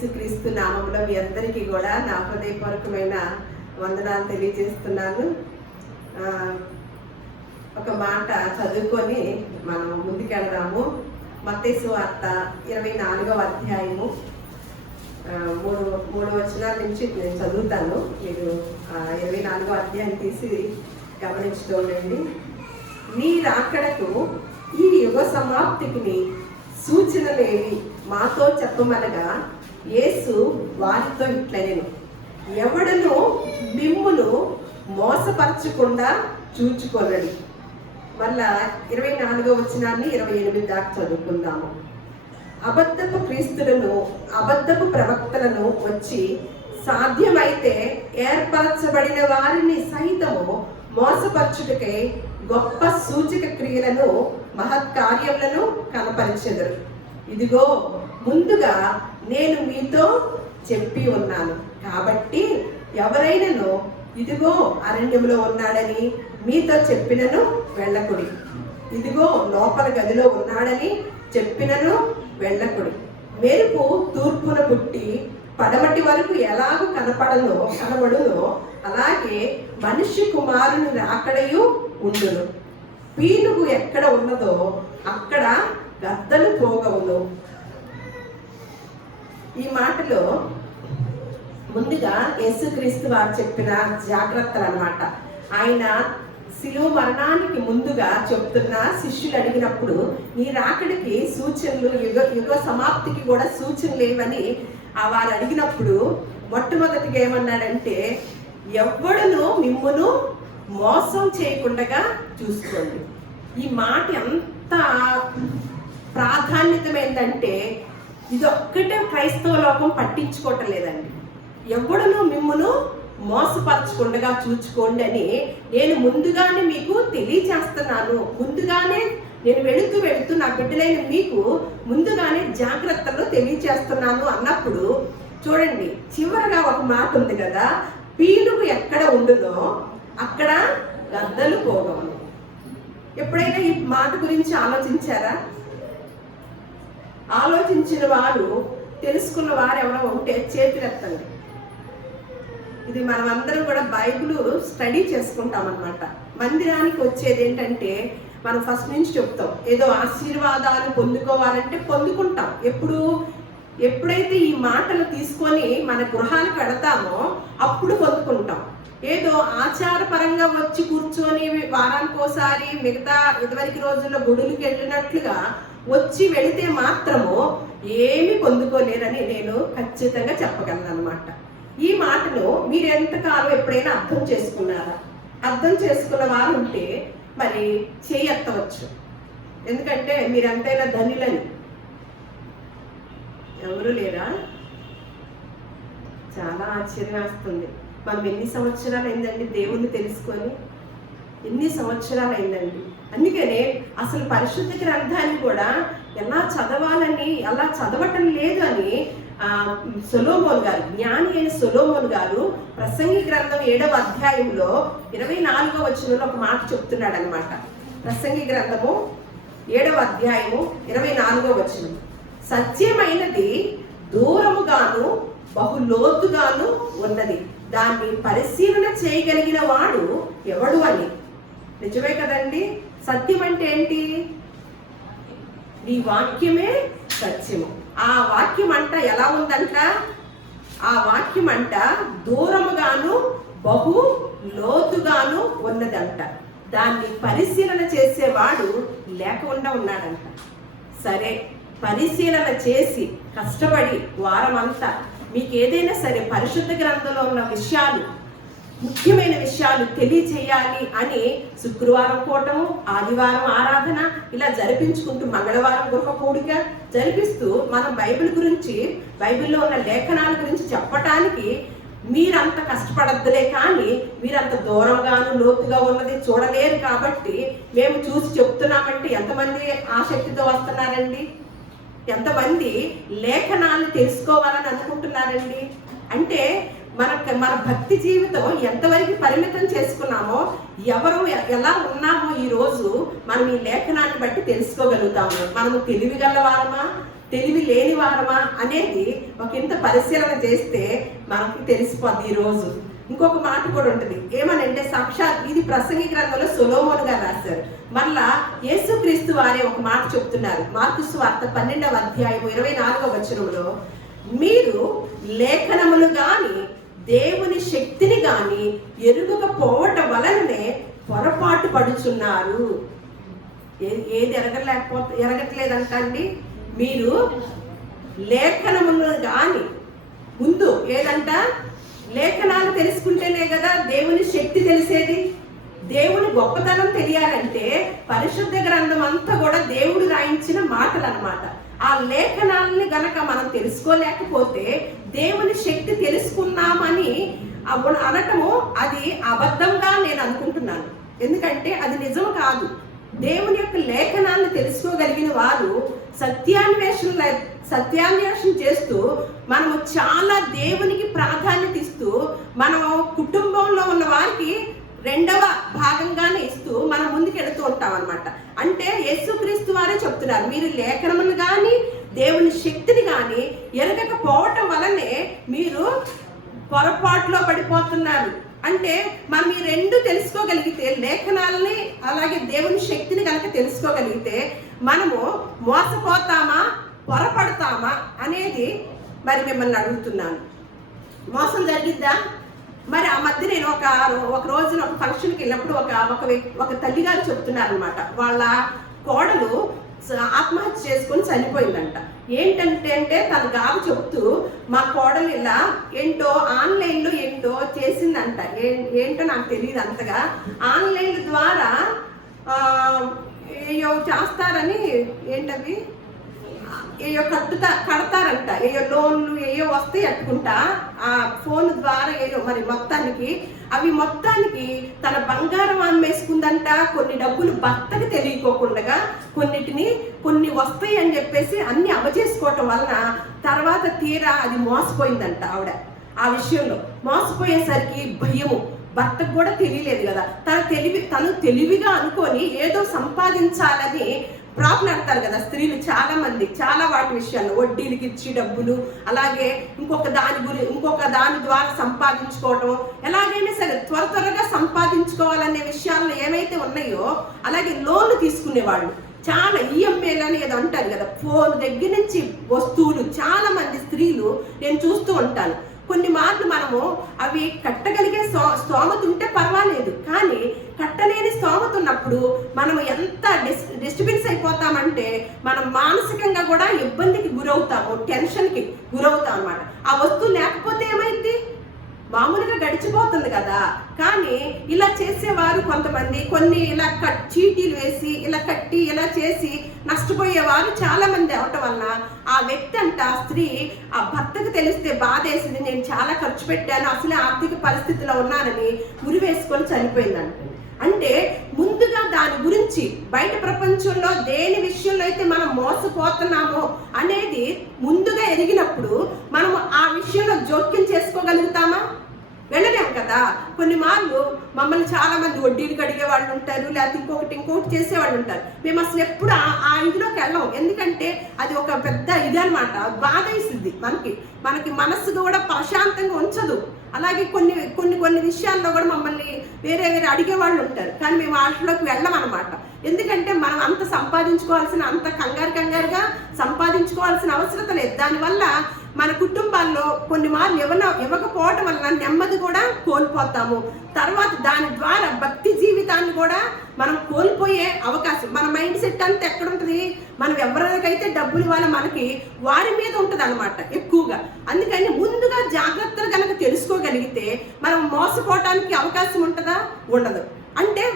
యేసుక్రీస్తు నామములో మీ అందరికీ కూడా నా హృదయపూర్వకమైన వందనాలు తెలియజేస్తున్నాను. ఒక మాట చదువుకొని మనం ముందుకెళ్దాము. మత్తయి సువార్త 24వ అధ్యాయము 3 వచనాల నుంచి నేను చదువుతాను. మీరు 24వ అధ్యాయం తీసి గమనించుతూ ఉండండి. నీ రాకడకు ఈ యుగ సమాప్తికి సూచనలేవి మాతో చెప్పమనగా యేసు వారితో ఇట్లనెను, ఎవడను మిమ్మును మోసపరచకుండా చూచుకొనడి. మళ్ళా 24వ వచనాన్ని 28 దాకా చదువుకుందాము. అబద్ధపు క్రీస్తులను అబద్ధపు ప్రవక్తలను వచ్చి సాధ్యమైతే ఏర్పరచబడిన వారిని సైతము మోసపరచుటకై గొప్ప సూచక క్రియలను మహత్కార్యములను కనపరిచెదరు. ఇదిగో ముందుగా నేను మీతో చెప్పి ఉన్నాను. కాబట్టి ఎవరైనాను ఇదిగో అరణ్యంలో ఉన్నాడని మీతో చెప్పినను వెళ్ళకుడి, ఇదిగో లోపల గదిలో ఉన్నాడని చెప్పినను వెళ్ళకుడి. మెరుపు తూర్పున పుట్టి పడమటి వరకు ఎలాగూ కనబడునో అలాగే మనిషి కుమారుని రాకడయు ఉండును. పీనుగు ఎక్కడ ఉన్నదో అక్కడ గద్దలు పోగవును. ఈ మాటలో ముందుగా యేసుక్రీస్తు వారు చెప్పిన జాగ్రత్తలు అన్నమాట. ఆయన శిలువ మరణానికి ముందుగా చెప్తున్న శిష్యులు అడిగినప్పుడు నీ రాకడికి సూచనలు యుగ సమాప్తికి కూడా సూచనలు ఏమని వారు అడిగినప్పుడు మొట్టమొదటిగా ఏమన్నాడంటే, ఎవ్వడును మిమ్మును మోసం చేయకుండా చూసుకోండి. ఈ మాట ఎంత ప్రాధాన్యతమైందంటే ఇది ఒక్కటే క్రైస్తవ లోకం పట్టించుకోవటం లేదండి. ఎవడును మిమ్మును మోసపరచకుండా చూచుకోండి అని నేను ముందుగానే మీకు తెలియచేస్తున్నాను. ముందుగానే నేను వెళుతూ నా బిడ్డలైన మీకు ముందుగానే జాగ్రత్తలు తెలియచేస్తున్నాను అన్నప్పుడు చూడండి, చివరగా ఒక మాట ఉంది కదా, పీనుగు ఎక్కడ ఉండునో అక్కడ గద్దలు పోగవును. ఎప్పుడైనా ఈ మాట గురించి ఆలోచించారా? ఆలోచించిన వారు, తెలుసుకున్న వారు ఎవరో ఉంటే చేతులెత్తండి. ఇది మనం అందరం కూడా బైబిల్ స్టడీ చేసుకుంటాం అన్నమాట. మందిరానికి వచ్చేది ఏంటంటే మనం ఫస్ట్ నుంచి చెప్తాం, ఏదో ఆశీర్వాదాలు పొందుకోవాలంటే పొందుకుంటాం. ఎప్పుడైతే ఈ మాటలు తీసుకొని మన గృహాలకు వెళతామో అప్పుడు పొందుకుంటాం. ఏదో ఆచారపరంగా వచ్చి కూర్చొని వారానికోసారి మిగతా ఇదివరకు రోజుల్లో గుడులకు వెళ్ళినట్లుగా వచ్చి వెళితే మాత్రము ఏమి పొందుకోలేరని నేను ఖచ్చితంగా చెప్పగలను అన్నమాట. ఈ మాటను మీరు ఎంతకాలం ఎప్పుడైనా అర్థం చేసుకున్నారా? అర్థం చేసుకున్న వారు ఉంటే మరి చేయెత్తవచ్చు. ఎందుకంటే మీరెంతైనా ధనిలని. ఎవరు లేరా? చాలా ఆశ్చర్యం వస్తుంది. మనం ఎన్ని సంవత్సరాలు అయిందండి దేవుణ్ణి తెలుసుకొని? ఎన్ని సంవత్సరాలు అయిందండి. అందుకనే అసలు పరిశుద్ధ గ్రంథాన్ని కూడా ఎలా చదవాలని, అలా చదవటం లేదు అని సొలొమోన్ గారు, జ్ఞాని అయిన సొలొమోన్ గారు ప్రసంగి గ్రంథం 7వ అధ్యాయంలో 24వ వచనంలో ఒక మాట చెప్తున్నాడు అనమాట. ప్రసంగి గ్రంథము 7వ అధ్యాయము 24వ వచనం, సత్యమైనది దూరముగాను బహులోతుగాను ఉన్నది, దాన్ని పరిశీలన చేయగలిగిన వాడు ఎవడు అని. నిజమే కదండి. సత్యం అంటే ఏంటి? నీ వాక్యమే సత్యము. ఆ వాక్యం అంట ఎలా ఉందంట? ఆ వాక్యం అంట దూరముగాను బహు లోతుగాను ఉన్నదంట, దాన్ని పరిశీలన చేసేవాడు లేకుండా ఉన్నాడంట. సరే, పరిశీలన చేసి కష్టపడి వారమంతా మీకు ఏదైనా సరే పరిశుద్ధ గ్రంథంలో ఉన్న విషయాలు, ముఖ్యమైన విషయాలు తెలియచేయాలి అని శుక్రవారం కూటము, ఆదివారం ఆరాధన ఇలా జరిపించుకుంటూ మంగళవారం గృహ కూడిక జరిపిస్తూ మనం బైబిల్ గురించి, బైబిల్లో ఉన్న లేఖనాల గురించి చెప్పటానికి మీరంత కష్టపడద్దులే, కానీ మీరంత దూరంగాను లోతుగా ఉన్నది చూడలేరు. కాబట్టి మేము చూసి చెప్తున్నామంటే ఎంతమంది ఆసక్తితో వస్తున్నారండి? ఎంతమంది లేఖనాలను తెలుసుకోవాలని అనుకుంటున్నారండి? అంటే మన భక్తి జీవితం ఎంతవరకు పరిమితం చేసుకున్నామో, ఎవరు ఎలా ఉన్నామో ఈ రోజు మనం ఈ లేఖనాన్ని బట్టి తెలుసుకోగలుగుతాము. మనము తెలివిగల వారమా, తెలివి లేని వారమా అనేది ఒక ఇంత పరిశీలన చేస్తే మనకి తెలిసిపోద్ది. ఈరోజు ఇంకొక మాట కూడా ఉంటుంది, ఏమనంటే సాక్షాత్ ఇది ప్రసంగి గ్రంథంలో సొలొమోను గారు రాశారు. మళ్ళా యేసుక్రీస్తు వారే ఒక మాట చెప్తున్నారు. మార్కు సువార్త 12వ అధ్యాయం 24వ వచనంలో, మీరు లేఖనములు గాని దేవుని శక్తిని గాని ఎరుగకపోవటం వలననే పొరపాటు పడుచున్నారు. ఏది ఎరగట్లేదంట అండి? మీరు లేఖనములు గాని, ముందు ఏదంట? లేఖనాలు తెలుసుకుంటేనే కదా దేవుని శక్తి తెలిసేది. దేవుని గొప్పతనం తెలియాలంటే పరిశుద్ధ గ్రంథం అంతా కూడా దేవుడు రాయించిన మాటలు అన్నమాట. ఆ లేఖనాలని గనక మనం తెలుసుకోలేకపోతే దేవుని శక్తి తెలుసుకున్నామని అనటము అది అబద్ధంగా నేను అనుకుంటున్నాను. ఎందుకంటే అది నిజం కాదు. దేవుని యొక్క లేఖనాలను తెలుసుకోగలిగిన వారు సత్యాన్వేషణ చేస్తూ మనము చాలా దేవునికి ప్రాధాన్యత ఇస్తూ మనం కుటుంబంలో ఉన్న వారికి రెండవ భాగంగానే ఇస్తూ మనం ముందుకు వెళుతూ ఉంటాం అనమాట. అంటే యేసుక్రీస్తు వారే చెప్తున్నారు, మీరు లేఖనములు కానీ దేవుని శక్తిని కానీ ఎరగకపోవటం వలనే మీరు పొరపాటులో పడిపోతున్నారు. అంటే మనం ఈ రెండు తెలుసుకోగలిగితే, లేఖనాలని అలాగే దేవుని శక్తిని కనుక తెలుసుకోగలిగితే మనము మోసపోతామా పొరపడతామా అనేది మరి మిమ్మల్ని అడుగుతున్నాను. మోసం జరిగిద్దా? మరి ఆ మధ్య నేను ఒక రోజున ఒక ఫంక్షన్కి వెళ్ళినప్పుడు ఒక తల్లి గారు చెప్తున్నారు అనమాట, వాళ్ళ కోడలు ఆత్మహత్య చేసుకొని చనిపోయిందంట. ఏంటంటే తన గారు చెప్తూ, మా కోడలు ఇలా ఏంటో ఆన్లైన్లో ఏంటో చేసిందంట. ఏంటో నాకు తెలియదు అంతగా. ఆన్లైన్ ద్వారా ఏయో చేస్తారని, ఏంటవి ఏయో కడతారంట, ఏయో లోన్లు ఏయో వస్తాయి అట్టుకుంటా ఆ ఫోన్ ద్వారా ఏయో మరి మొత్తానికి తన బంగారం అమ్మేసుకుందంట. కొన్ని డబ్బులు భర్తకి తెలియకోకుండా కొన్ని వస్తాయి అని చెప్పేసి అన్ని అవచేసుకోవటం వలన తర్వాత తీరా అది మోసపోయిందంట. ఆవిడ ఆ విషయంలో మోసపోయేసరికి భయము, భర్తకు కూడా తెలియలేదు కదా. తను తెలివిగా అనుకొని ఏదో సంపాదించాలని ప్రాకులాడతారు కదా స్త్రీలు చాలా మంది, చాలా వాటి విషయాల్లో వడ్డీలకి ఇచ్చి డబ్బులు, అలాగే ఇంకొక దాని ద్వారా సంపాదించుకోవటం, ఎలాగైనా సరే త్వరగా సంపాదించుకోవాలనే విషయాల్లో ఏమైతే ఉన్నాయో అలాగే లోన్లు తీసుకునేవాళ్ళు చాలా. ఈఎంఐలని ఏదో అంటారు కదా, ఫోన్ దగ్గర నుంచి వస్తువులు చాలా మంది స్త్రీలు నేను చూస్తూ ఉంటాను. కొన్ని మార్లు మనము అవి కట్టగలిగే స్తోమత ఉంటే పర్వాలేదు, కానీ కట్టలేని స్తోమత ఉన్నప్పుడు మనం ఎంత డిస్టర్బెన్స్ అయిపోతామంటే మనం మానసికంగా కూడా ఇబ్బందికి గురవుతాము, టెన్షన్కి గురవుతాం అన్నమాట. ఆ వస్తువు లేకపోతే ఏమైంది? మామూలుగా గడిచిపోతుంది కదా. కానీ ఇలా చేసేవారు కొంతమంది ఇలా చీటీలు వేసి ఇలా కట్టి ఇలా చేసి నష్టపోయేవారు చాలా మంది అవటం వల్ల ఆ వ్యక్తి ఆ స్త్రీ ఆ భర్తకు తెలిస్తే బాధేసింది, నేను చాలా ఖర్చు పెట్టాను, అసలే ఆర్థిక పరిస్థితిలో ఉన్నానని ఉరి వేసుకొని చనిపోయిందంట. అంటే ముందుగా దాని గురించి బయట ప్రపంచంలో దేని విషయంలో అయితే మనం మోసపోతున్నామో అనేది ముందుగా ఎదిగినప్పుడు మనం ఆ విషయంలో జోక్యం చేసుకోగలుగుతామా? వెళ్ళలేము కదా. కొన్ని మార్లు మమ్మల్ని చాలా మంది వడ్డీలు కడిగే వాళ్ళు ఉంటారు, లేకపోతే ఇంకొకటి చేసేవాళ్ళు ఉంటారు. మేము అసలు ఎప్పుడు ఆ ఇందులోకి వెళ్ళాం. ఎందుకంటే అది ఒక పెద్ద ఇది అనమాట, బాధ ఇస్తుంది మనకి మనస్సుకు కూడా ప్రశాంతంగా ఉంచదు. అలాగే కొన్ని విషయాల్లో కూడా మమ్మల్ని వేరే అడిగే వాళ్ళు ఉంటారు, కానీ మేము వాటిలోకి వెళ్ళమన్నమాట. ఎందుకంటే మనం అంత కంగారుగా సంపాదించుకోవాల్సిన అవసరం లేదు. దానివల్ల మన కుటుంబాల్లో కొన్ని మార్లు ఇవ్వకపోవటం వల్ల నెమ్మది కూడా కోల్పోతాము. తర్వాత దాని ద్వారా భక్తి జీవితాన్ని కూడా మనం కోల్పోయే అవకాశం. మన మైండ్ సెట్ అంతా ఎక్కడ ఉంటుంది? మనం ఎవరికైతే డబ్బులు ఇవ్వాలో వారి మీద ఉంటుంది అనమాట ఎక్కువగా. అందుకని ముందుగా జాగ్రత్తలు కనుక తెలుసుకోగలిగితే మనం మోసపోవటానికి అవకాశం ఉంటుందా? ఉండదు. అంటే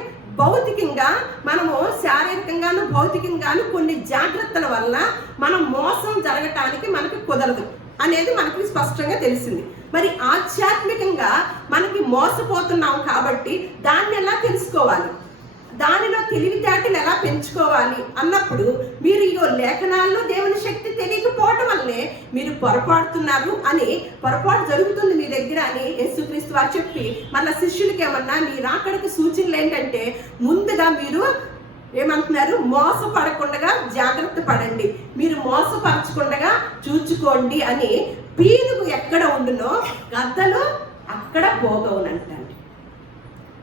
భౌతికంగా మనము శారీరకంగాను భౌతికంగాను కొన్ని జాగ్రత్తల వల్ల మనం మోసం జరగటానికి మనకు కుదరదు అనేది మనకి స్పష్టంగా తెలిసింది. మరి ఆధ్యాత్మికంగా మనకి మోసపోతున్నాం కాబట్టి దాన్ని ఎలా తెలుసుకోవాలి, దానిలో తెలివితేటలు ఎలా పెంచుకోవాలి అన్నప్పుడు మీరు ఈ లేఖనాల్లో దేవుని శక్తి తెలియకపోవటం వల్లే మీరు పొరపాడుతున్నారు అని, పొరపాటు జరుగుతుంది మీ దగ్గర అని యేసుక్రీస్తు వారు చెప్పి మళ్ళీ శిష్యులకి ఏమన్నా మీ రాకడకి సూచనలు ఏంటంటే ముందుగా మీరు ఏమంటున్నారు? మోసపడకుండా జాగ్రత్త పడండి, మీరు మోసపరచకుండా చూచుకోండి అని. పీనుగు ఎక్కడ ఉండునో గద్దలు అక్కడ పోగవునంటండి.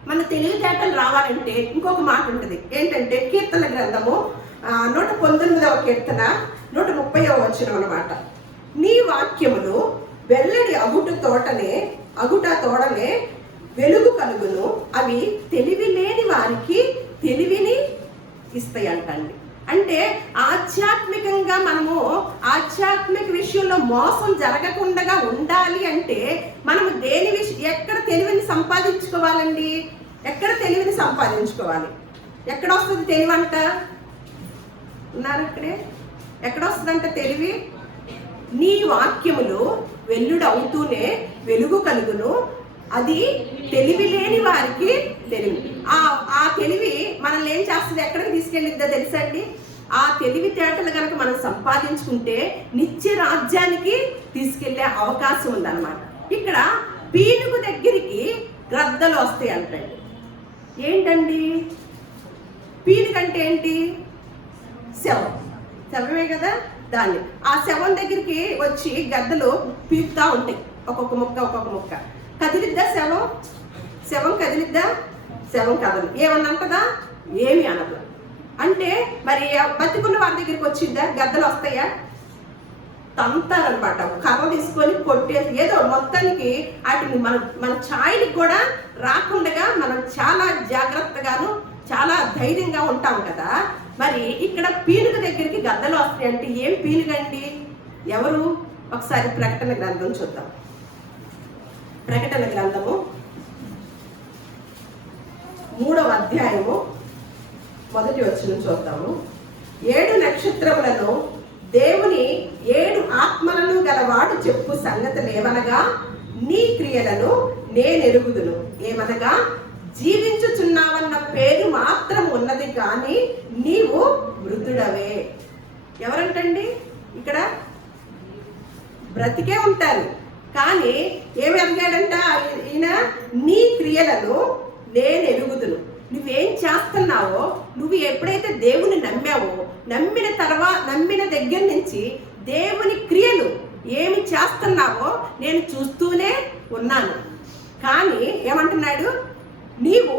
మన తెలివితేటలు రావాలంటే ఇంకొక మాట ఉంటుంది. ఏంటంటే కీర్తన గ్రంథము 119వ కీర్తన 130వ వచనం అన్నమాట. నీ వాక్యములు వెల్లడి అగుట తోడనే వెలుగు కలుగును, అవి తెలివి లేని వారికి తెలివిని ఇస్తాయి అంటండి. అంటే ఆధ్యాత్మికంగా మనము ఆధ్యాత్మిక విషయంలో మోసం జరగకుండా ఉండాలి అంటే మనము ఎక్కడ తెలివిని సంపాదించుకోవాలండి? ఎక్కడ తెలివిని సంపాదించుకోవాలి? ఎక్కడ వస్తుంది తెలివంట? ఉన్నారు అక్కడే. ఎక్కడ వస్తుందంట తెలివి? నీ వాక్యములు వెల్లుడవుతూనే వెలుగు కలుగును, అది తెలివి లేని వారికి తెలివి. ఆ తెలివి మనల్ని ఏం చేస్తుంది? ఎక్కడికి తీసుకెళ్ళిద్దో తెలుసా అండి? ఆ తెలివితేటలు కనుక మనం సంపాదించుకుంటే నిత్య రాజ్యానికి తీసుకెళ్లే అవకాశం ఉందన్నమాట. ఇక్కడ పీనుగు దగ్గరికి గ్రద్దలు వస్తాయి అంటండి. ఏంటండి పీనుగు అంటే? ఏంటి? శవమే కదా. దాన్ని ఆ శవం దగ్గరికి వచ్చి గద్దలు పీకుతా ఉంటాయి, ఒక్కొక్క ముక్క. కదిలిద్దా శవం కదిలిద్దా? శవం కదలు. ఏమన్నా అంటదా? ఏమి అనదు. అంటే మరి బతికున్న వారి దగ్గరికి వచ్చిద్దా? గద్దలు వస్తాయా? తంతారనమాట. కర్ర తీసుకొని కొట్టేసి ఏదో మొత్తానికి వాటిని మన ఛాయలకు కూడా రాకుండా మనం చాలా జాగ్రత్తగాను చాలా ధైర్యంగా ఉంటాం కదా. మరి ఇక్కడ పీనుగు దగ్గరికి గద్దలు వస్తాయి అంటే ఏం పీనుగండి? ఎవరు? ఒకసారి ప్రకటన గ్రంథం చూద్దాం. ప్రకటన గ్రంథము 3వ అధ్యాయము 1వ వచనం చూద్దాము. 7 నక్షత్రములను దేవుని 7 ఆత్మలను గలవాడు చెప్పు సంగతులేవనగా, నీ క్రియలను నేనెరుగుదును. ఏమనగా, జీవించుచున్నావన్న పేరు మాత్రం ఉన్నది కానీ నీవు మృతుడవే. ఎవరంటండి? ఇక్కడ బ్రతికే ఉంటారు కానీ ఏమి అడిగాడంట ఈయన? నీ క్రియలను నేను ఎరుగుదును. నువ్వేం చేస్తున్నావో, నువ్వు ఎప్పుడైతే దేవుని నమ్మావో, నమ్మిన దగ్గర నుంచి దేవుని క్రియలు ఏమి చేస్తున్నావో నేను చూస్తూనే ఉన్నాను. కానీ ఏమంటున్నాడు? నీవు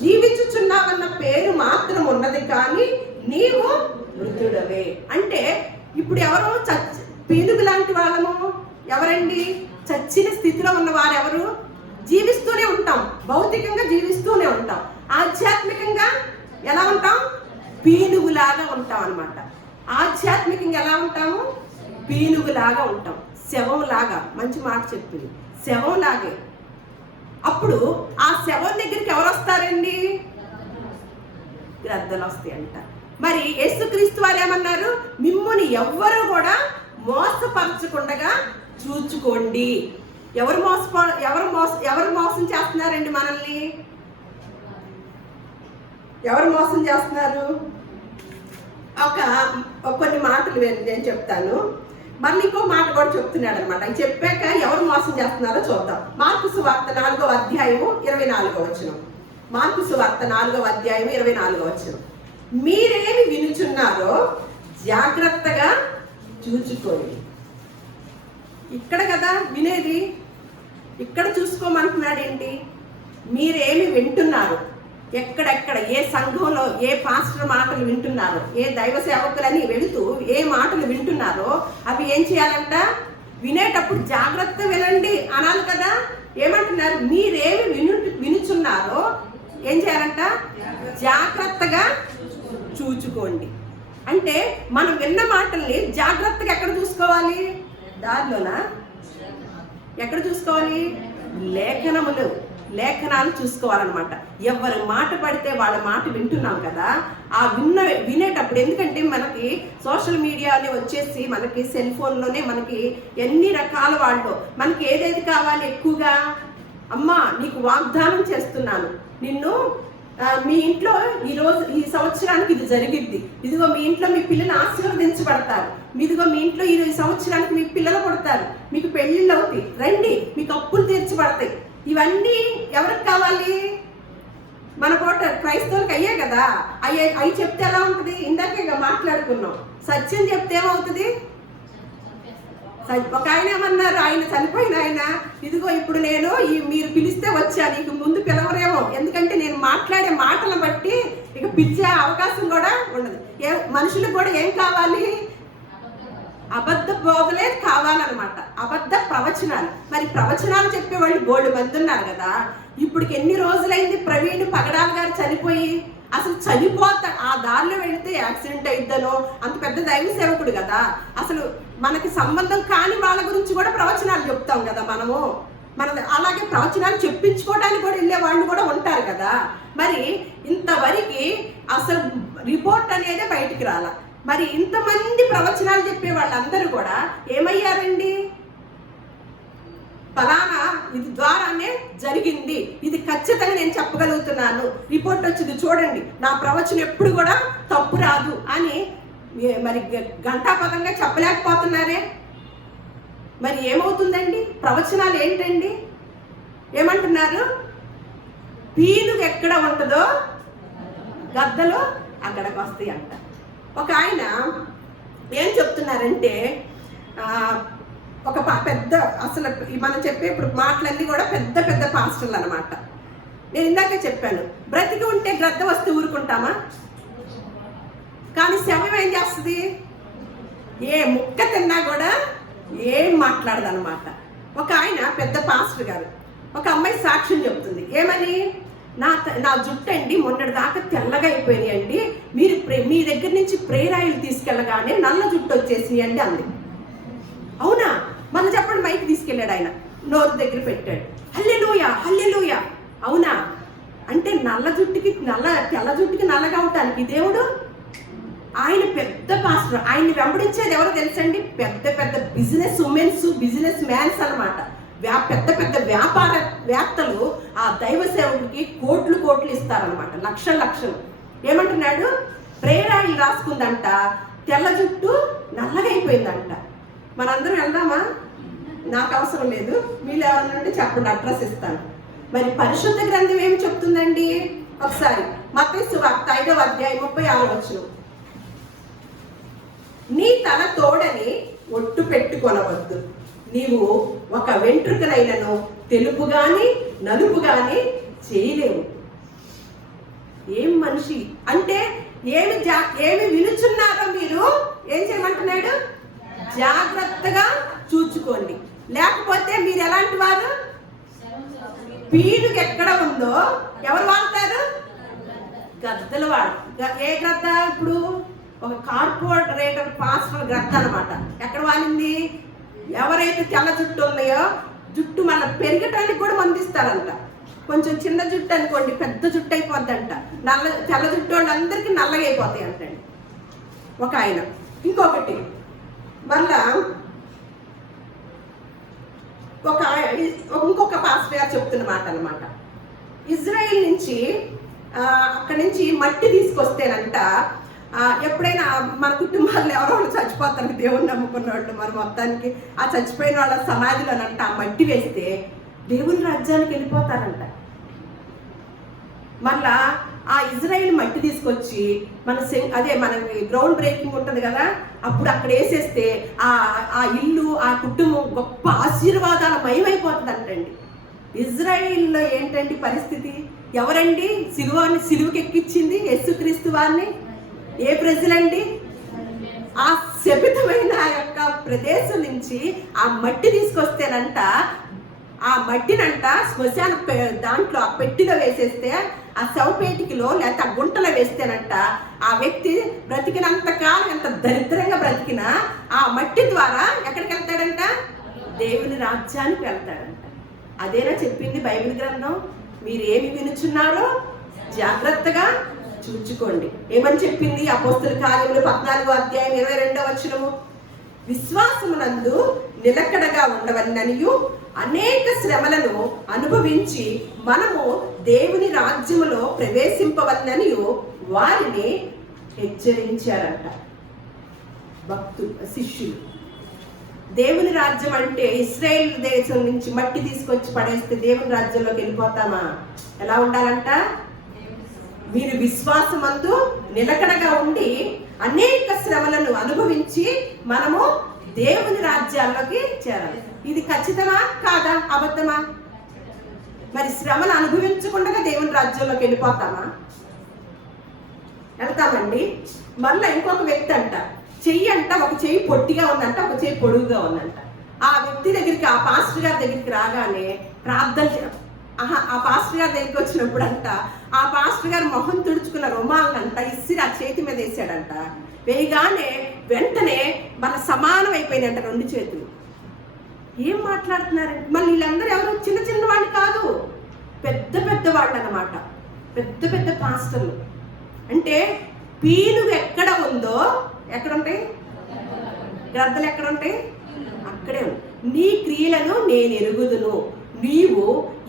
జీవించుచున్నావన్న పేరు మాత్రం ఉన్నది కానీ నీవు మృతుడవే. అంటే ఇప్పుడు ఎవరు పీనుగు లాంటి వాళ్ళము? ఎవరండి? చచ్చిన స్థితిలో ఉన్న వారు ఎవరు? జీవిస్తూనే ఉంటాం, భౌతికంగా జీవిస్తూనే ఉంటాం. ఆధ్యాత్మికంగా ఎలా ఉంటాం? పీనుగులాగా ఉంటాం అన్నమాట. ఆధ్యాత్మికంగా ఎలా ఉంటాము? పీనుగులాగా ఉంటాం, శవంలాగా. మంచి మాట చెప్పింది, శవంలాగే. అప్పుడు ఆ శవం దగ్గరికి ఎవరు వస్తారండి? గ్రద్దలు వస్తాయి అంట. మరి యేసుక్రీస్తు వారు ఏమన్నారు? మిమ్ముని ఎవ్వరు కూడా మోసపరచకుండా చూచుకోండి. ఎవరు మోసం చేస్తున్నారండి మనల్ని? ఎవరు మోసం చేస్తున్నారు? కొన్ని మాటలు నేను చెప్తాను, మళ్ళీ ఇంకో మాట కూడా చెప్తున్నాడు అనమాట. చెప్పాక ఎవరు మోసం చేస్తున్నారో చూద్దాం. మార్కు సువార్త 4వ అధ్యాయము 24వ వచనం. మార్కు సువార్త 4వ అధ్యాయము 24వ వచనం. మీరేమి వినుచున్నారో జాగ్రత్తగా చూచుకోండి. ఇక్కడ కదా వినేది, ఇక్కడ చూసుకోమంటున్నాడు. ఏంటి? మీరేమి వింటున్నారు, ఎక్కడెక్కడ ఏ సంఘంలో ఏ పాస్టర్ మాటలు వింటున్నారో, ఏ దైవ సేవకులని వెళుతూ ఏ మాటలు వింటున్నారో అవి ఏం చేయాలంట? వినేటప్పుడు జాగ్రత్త వినండి అనాలి కదా. ఏమంటున్నారు? మీరేమి వినుచున్నారో ఏం చేయాలంట? జాగ్రత్తగా చూచుకోండి. అంటే మనం విన్న మాటల్ని జాగ్రత్తగా ఎక్కడ చూసుకోవాలి? దారిలోనా? ఎక్కడ చూసుకోవాలి? లేఖనాలు చూసుకోవాలన్నమాట. ఎవరి మాట పడితే వాళ్ళ మాట వింటున్నాం కదా, ఆ వినేటప్పుడు, ఎందుకంటే మనకి సోషల్ మీడియాలో వచ్చేసి మనకి సెల్ ఫోన్లోనే మనకి ఎన్ని రకాల వాళ్ళు మనకి ఏదేది కావాలి ఎక్కువగా, అమ్మా నీకు వాగ్దానం చేస్తున్నాను, నిన్ను మీ ఇంట్లో ఈ సంవత్సరానికి ఇది జరిగిద్ది, ఇదిగో మీ ఇంట్లో మీ పిల్లలు ఆశీర్వదించబడతారు, ఇదిగో మీ ఇంట్లో ఈ సంవత్సరానికి మీ పిల్లలు పడతారు, మీకు పెళ్ళిళ్ళు అవుతాయి, రండి మీకు అప్పులు తీర్చబడతాయి, ఇవన్నీ ఎవరికి కావాలి? మన పూట క్రైస్తవులకు అయ్యే కదా. అవి చెప్తే ఎలా ఉంటుంది? ఇందాక ఇక మాట్లాడుకున్నాం. సత్యం చెప్తే ఏమవుతుంది? ఒక ఆయన ఏమన్నారు, ఆయన చనిపోయిన ఆయన, ఇదిగో ఇప్పుడు నేను మీరు పిలిస్తే వచ్చాను, ఇక ముందు పిలవరేమో, ఎందుకంటే నేను మాట్లాడే మాటలను బట్టి ఇక పిలిచే అవకాశం కూడా ఉండదు. మనుషులకు కూడా ఏం కావాలి? అబద్ధ బోధలే కావాలన్నమాట, అబద్ధ ప్రవచనాలు. మరి ప్రవచనాలు చెప్పేవాళ్ళు బోల్డు మంది ఉన్నారు కదా. ఇప్పటికి ఎన్ని రోజులైంది ప్రవీణ్ పగడాల్ గారు చనిపోయి? అసలు చనిపోతా ఆ దారిలో వెళితే యాక్సిడెంట్ అయిద్దనో, అంత పెద్ద దైవ సేవకుడు కదా. అసలు మనకి సంబంధం కాని వాళ్ళ గురించి కూడా ప్రవచనాలు చెప్తాం కదా మనము. అలాగే ప్రవచనాలు చెప్పించుకోవడానికి కూడా వెళ్ళే వాళ్ళు కూడా ఉంటారు కదా. మరి ఇంతవరకు అసలు రిపోర్ట్ అనేది బయటికి రాల. మరి ఇంతమంది ప్రవచనాలు చెప్పే వాళ్ళందరూ కూడా ఏమయ్యారండి? ఫలానా ఇది ద్వారానే జరిగింది, ఇది ఖచ్చితంగా నేను చెప్పగలుగుతున్నాను, రిపోర్ట్ వచ్చింది చూడండి, నా ప్రవచనం ఎప్పుడు కూడా తప్పు రాదు అని మరి ఘంటాపదంగా చెప్పలేకపోతున్నారే. మరి ఏమవుతుందండి? ప్రవచనాలు ఏంటండి? ఏమంటున్నారు? పీనుగు ఎక్కడ ఉంటుందో గద్దలు అక్కడికి వస్తాయి అంట. ఒక ఆయన ఏం చెప్తున్నారంటే, ఒక పెద్ద, అసలు మనం చెప్పే ఇప్పుడు మాటలన్నీ కూడా పెద్ద పెద్ద పాస్టర్లు అనమాట. నేను ఇందాకే చెప్పాను, బ్రతికి ఉంటే గ్రద్ద వస్తే ఊరుకుంటామా? కానీ శవం ఏం చేస్తుంది? ఏ ముక్క తిన్నా కూడా ఏం మాట్లాడదు అనమాట. ఒక ఆయన పెద్ద పాస్టర్ గారు, ఒక అమ్మాయి సాక్ష్యం చెప్తుంది. ఏమని? నా జుట్టు అండి మొన్నటి దాకా తెల్లగా అయిపోయింది అండి, మీరు మీ దగ్గర నుంచి ప్రేయర్ ఆయిల్ తీసుకెళ్ళగానే నల్ల జుట్టు వచ్చేసి అండి అంది. అవునా? మన చెప్పండి. మైక్ తీసుకెళ్ళాడు ఆయన, నోరు దగ్గర పెట్టాడు, హల్లెలూయా హల్లెలూయా. అవునా? అంటే తెల్ల జుట్టుకి నల్లగా అవటానికి దేవుడు, ఆయన పెద్ద పాస్టర్, ఆయన్ని వెంబడించేది ఎవరో తెలుసండి? పెద్ద పెద్ద బిజినెస్ ఉమెన్స్, బిజినెస్ మ్యాన్స్ అనమాట. పెద్ద పెద్ద వ్యాపారవేత్తలు ఆ దైవ సేవకుడికి కోట్లు కోట్లు ఇస్తారనమాట, లక్షలు లక్షలు. ఏమంటున్నాడు? ప్రేయర్ ఆయిల్ రాసుకుందంట, తెల్ల జుట్టు నల్లగా అయిపోయిందంట. మనందరం వెళ్దామా? నాకు అవసరం లేదు, మీరు ఎవరన్నా ఉంటే చెప్పండి, అడ్రస్ ఇస్తాను. మరి పరిశుద్ధ గ్రంథం ఏమి చెప్తుందండి? ఒకసారి మత్తయి సువార్త 5వ అధ్యాయం 36వ వచనం. నీ తల తోడని ఒట్టు పెట్టుకొనవద్దు, నీవు ఒక వెంట్రుకనైనను తెలుపు గాని నలుపు గాని చేయలేవు. ఏం మనిషి అంటే ఏమి వినుచున్నారో మీరు ఏం చేయమంటున్నాడు? జాగ్రత్తగా చూచుకోండి, లేకపోతే మీరు ఎలాంటి వారు? పీనుగు ఎక్కడ ఉందో ఎవరు వాడతారు? గద్దలు వాడు. ఏ గద్ద? ఇప్పుడు ఒక కార్పొరేటర్ పాస్టర్ గద్ద అనమాట. ఎక్కడ వాడింది? ఎవరైతే తెల్ల జుట్టు ఉన్నాయో, జుట్టు మన పెరగటానికి కూడా మందిస్తారంట. కొంచెం చిన్న జుట్టు అనుకోండి, పెద్ద జుట్టు అయిపోద్దంట. తెల్ల జుట్టు వాళ్ళందరికీ నల్లగా అయిపోతాయి అంటండి ఒక ఆయన. ఇంకొకటి మళ్ళా ఇంకొక పాస్టర్ గారు చెప్తున్న మాట అనమాట. ఇజ్రాయిల్ నుంచి అక్కడి నుంచి మట్టి తీసుకొస్తేనంట, ఎప్పుడైనా మన కుటుంబాల్లో ఎవరో వాళ్ళు చచ్చిపోతారు, దేవుని నమ్ముకున్న వాళ్ళు, మరి మొత్తానికి ఆ చచ్చిపోయిన వాళ్ళ సమాధిలోనంట ఆ మట్టి వేస్తే దేవుని రాజ్యానికి వెళ్ళిపోతారంట. మళ్ళా ఆ ఇజ్రాయిల్ మట్టి తీసుకొచ్చి మన గ్రౌండ్ బ్రేకింగ్ ఉంటుంది కదా, అప్పుడు అక్కడ వేసేస్తే ఆ ఇల్లు, ఆ కుటుంబం గొప్ప ఆశీర్వాదాల మయమైపోతుంది అంటండి. ఇజ్రాయిల్లో ఏంటండి పరిస్థితి? ఎవరండి సిలువకి ఎక్కించింది? యేసుక్రీస్తు వారిని. ఏ ప్రజలండి? ఆ శపితమైన యొక్క ప్రదేశం నుంచి ఆ మట్టి తీసుకొస్తేనంట, ఆ మట్టినంట శ్మశాన దాంట్లో ఆ పెట్టిలో వేసేస్తే, ఆ శవపేటికిలో లేకపోతే ఆ గుంటలో వేస్తేనంట, ఆ వ్యక్తి బ్రతికినంత కాలం ఎంత దరిద్రంగా బ్రతికినా ఆ మట్టి ద్వారా ఎక్కడికి వెళ్తాడంట? దేవుని రాజ్యానికి వెళ్తాడంట. అదేనా చెప్పింది బైబిల్ గ్రంథం? మీరు ఏమి వినుచున్నారో జాగ్రత్తగా చూచుకోండి. ఏమని చెప్పింది? అపోస్తల కార్యములు 14వ అధ్యాయం 22వ వచనము. విశ్వాసమునందు నిలకడగా ఉండవలననియు అనేక శ్రమలను అనుభవించి మనము దేవుని రాజ్యములో ప్రవేశింపవలననియు వారిని హెచ్చరించారంట శిష్యులు. దేవుని రాజ్యం అంటే ఇశ్రాయేల్ దేశం నుంచి మట్టి తీసుకొచ్చి పడేస్తే దేవుని రాజ్యంలోకి వెళ్ళిపోతామా? ఎలా ఉండాలంట? మీరు విశ్వాసమందు నిలకడగా ఉండి అనేక శ్రమలను అనుభవించి మనము దేవుని రాజ్యాల్లోకి చేరాలి. ఇది ఖచ్చితమా కాదా? అబద్ధమా? మరి శ్రమను అనుభవించకుండా దేవుని రాజ్యంలోకి వెళ్ళిపోతామా? వెళ్తామండి. మళ్ళీ ఇంకొక వ్యక్తి అంట, చెయ్యి అంట, ఒక చెయ్యి పొట్టిగా ఉందంట, ఒక చెయ్యి పొడుగుగా ఉందంట. ఆ వ్యక్తి దగ్గరికి, ఆ పాస్టర్ గారి దగ్గరికి రాగానే ప్రార్థన, ఆ పాస్టర్ గారి దగ్గరికి వచ్చినప్పుడు అంట, ఆ పాస్టర్ గారు మొహం తుడుచుకున్న రుమాలంట ఇసిరి ఆ చేతి మీద వేసాడంట. వేయగానే వెంటనే మన సమానం అయిపోయినాయంట 2 చేతులు. ఏం మాట్లాడుతున్నారంటే, మళ్ళీ వీళ్ళందరూ ఎవరు చిన్న చిన్న వాళ్ళు కాదు, పెద్ద పెద్ద వాళ్ళు అన్నమాట. పెద్ద పెద్ద పాస్టర్లు. అంటే పీనుగు ఎక్కడ ఉందో, ఎక్కడ ఉంటాయి గ్రద్దలు, ఎక్కడ ఉంటాయి అక్కడే ఉంది. నీ క్రియలను నేను ఎరుగుదును. నీవు